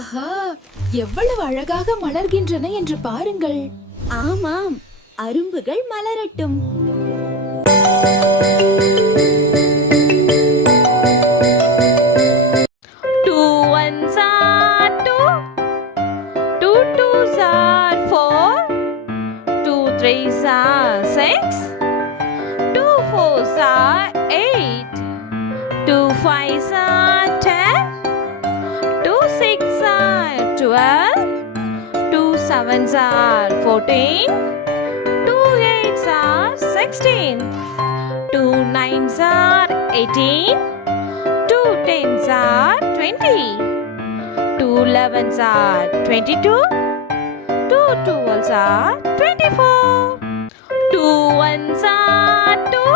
ஆஹா, எவ்வளவு அழகாக மலர்கின்றன என்று பாருங்கள். ஆமாம், அரும்புகள் மலரட்டும். Two ones are two, two twos are four, two threes are six, two fours are eight, two fives are 10, two six are 12, two sevens are 14, two eights are 16, two nines are 18, two tens are 20, two elevens are 22, two twelves are 24, two ones are two,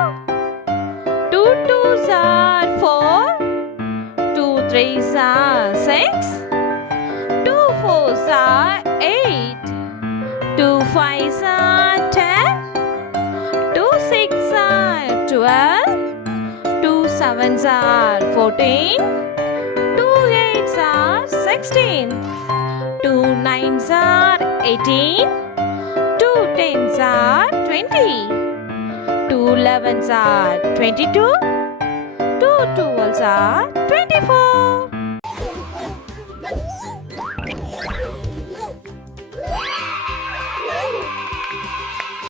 two twos are four, two threes are six, two fours are eight, two fives are 10, two six are 12, two sevens are 14, two eights are 16, two nines are 18, two tens are 20, two elevens are 22, two twelves are 24.